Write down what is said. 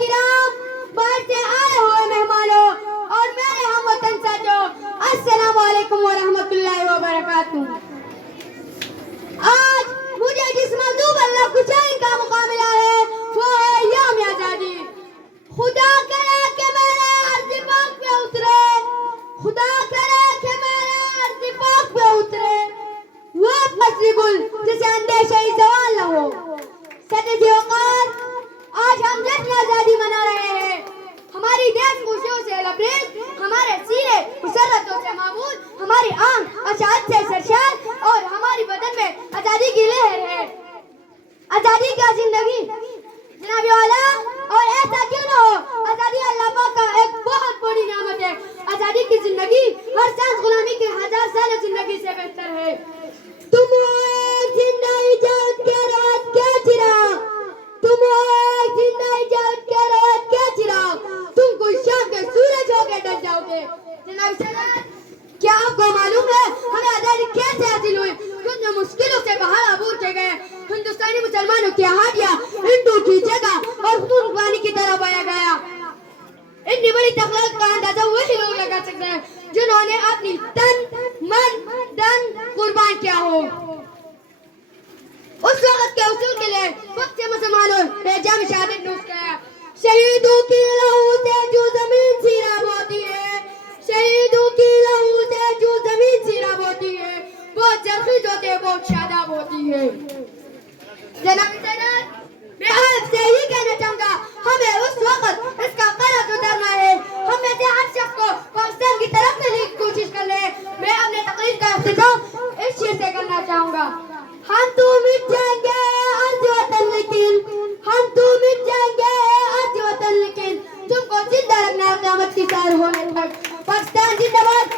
کرام، باہر سے آئے ہوئے مہمانوں اور میرے ہم وطن ساتھیوں، السلام علیکم ورحمۃ اللہ وبرکاتہ۔ آج مجھے جس موضوع پر لفظ کا موقع ملا ہے وہ ہے یوم آزادی۔ خدا کرے کہ میرے عرض پاک پہ اترے، خدا کرے کہ میرے عرض پاک پہ اترے وہ فصل گل جسے اندیشہ زوال نہ ہو۔ سید وقار، آج ہم جشن آزادی منا رہے ہیں۔ ہماری دیش خوشیوں سے لبریز، ہمارے سینے مسرتوں سے معمول، ہماری آنکھ اشاعت سے سرشار اور ہماری بدن میں آزادی کی لہر ہے۔ آزادی کا زندگی جناب والا، اور ایسا کیوں نہ ہو، آزادی اللہ پاک کا ایک بہت بڑی نعمت ہے۔ آزادی کی زندگی ہر سانس غلامی کی 1000 سال زندگی سے بہتر ہے۔ تم ہو ایک زندہ ایجاد کے رات کے چراغ، تم ہو ایک زندہ ایجاد کے رات کے چراغ، تم کو شام کے سورج ہو کے ڈر جاؤ گے۔ جناب سیدات، کیا آپ کو معلوم ہے ہمیں آزادی کیسے حاصل ہوئی؟ کتنے مشکلوں سے باہر عبور کے گئے۔ ہندوستانی مسلمانوں کی ہڈیاں ہندو کی جگہ اور خون پانی کی طرح بہایا گیا۔ اتنی بڑی تخلیق کا اندازہ وہی لوگ لگا سکتے ہیں جنہوں نے اپنی تن من دن قربان کیا ہو۔ اس وقت کے اصول کے لیے وقت سے مسلمانوں نے جنگ شہادت نوش کیا۔ شہیدوں کی لہو سے جو زمین سیراب ہوتی ہے، شہیدوں کی لہو سے جو زمین سیراب ہوتی ہے، بہت زرخیز ہوتے ہیں، بہت شاداب ہوتی ہے۔ جناب سیدات، میں آپ سے یہ کہنا چاہوں گا، ہمیں اس وقت اس کا قرض اترنا ہے۔ ہم میں سے ہر شخص کو پاکستان کی طرف سے کی کوشش کر لے۔ میں اپنے تقریر کا اختتام اس شعر سے کرنا چاہوں گا۔ ہم تو مٹ جائیں گے عرض وطن لیکن، ہم تو مٹ جائیں گے عرض وطن لیکن، تم کو زندہ رکھنا ہے قیامت کی سیر ہونے تک۔ پاکستان زندہ باد،